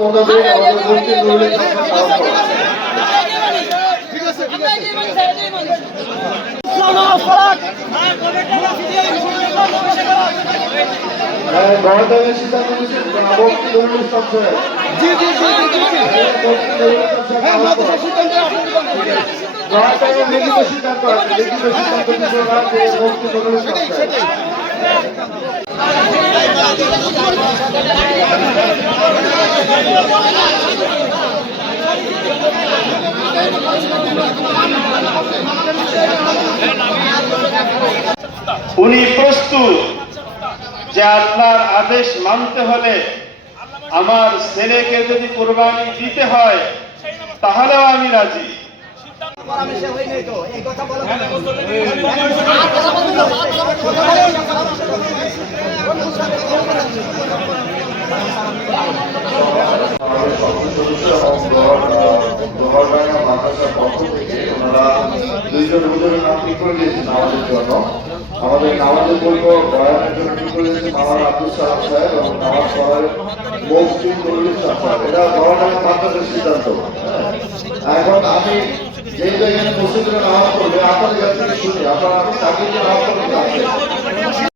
মোতাবেক আমাদের মুফতি নুরুল ইসলাম গভর্নমেন্টের সিদ্ধান্ত নিয়েছেন মুফতি নুরুল ইসলাম সাহেব। জি জি জি জি জি হ্যাঁ মাদ্রাসা সিদ্ধান্ত গভর্নমেন্টের লিখিত সিদ্ধান্ত আছে, লিখিত সিদ্ধান্ত নিয়েছেন মুফতি নুরুল ইসলাম সাহেব। উনি প্রস্তুত যে আল্লাহর আদেশ মানতে হলে আমার ছেলেকে যদি কোরবানি দিতে হয় তাহলেও আমি রাজি। আমাদের নামাজে বলবো বয়ানের জন্য ঠিক করে দিয়েছে মাওলানা আব্দুল সালাম সাহেব এবং নামাজ পড়ার মুফতি নুরুল ইসলাম সাহেব। এটা গভর্নমেন্ট মাদ্রাসার সিদ্ধান্ত। এখন আমি যে জায়গায় মসজিদে নামাজ পড়বে আপনাদের কাছ থেকে শুনি, আপনারা তাকে নামাজ পড়তে